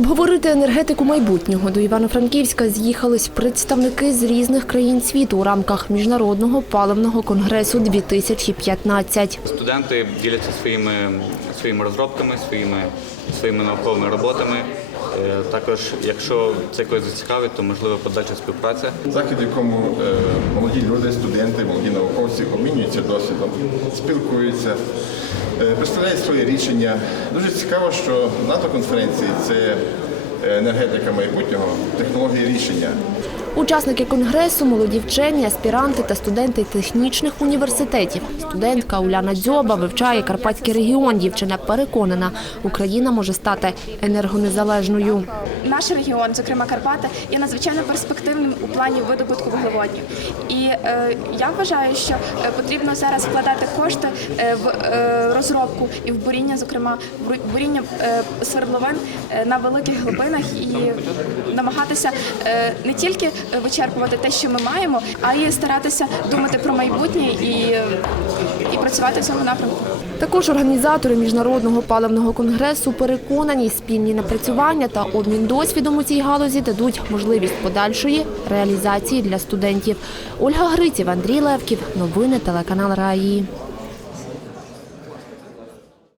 Обговорити енергетику майбутнього до Івано-Франківська з'їхались представники з різних країн світу у рамках міжнародного паливного конгресу 2015. Студенти діляться своїми, своїми розробками, своїми, своїми науковими роботами. Е, Також, якщо це когось зацікавить, то можливо подальша співпраця. Захід, в якому е, молоді люди, студенти, молоді науковці обмінюються досвідом, спілкуються, е, представляють свої рішення. Дуже цікаво, що НАТО-конференції це е, енергетика майбутнього, технології рішення. Учасники конгресу, молоді вчені, аспіранти та студенти технічних університетів. Студентка Уляна Дзьоба вивчає Карпатський регіон. Дівчина переконана, Україна може стати енергонезалежною. Наш регіон, зокрема Карпати, є надзвичайно перспективним у плані видобутку вуглеводнів. І е, я вважаю, що е, потрібно зараз вкладати кошти е, в е, розробку і в буріння, зокрема буріння е, свердловин на великих глибинах і намагатися не тільки вичерпувати те, що ми маємо, а й старатися думати про майбутнє і, і працювати в цьому напрямку. Також організатори міжнародного паливного конгресу переконані, спільні напрацювання та обмін досвідом у цій галузі дадуть можливість подальшої реалізації для студентів. Ольга Гриців, Андрій Левків. Новини телеканал Раї.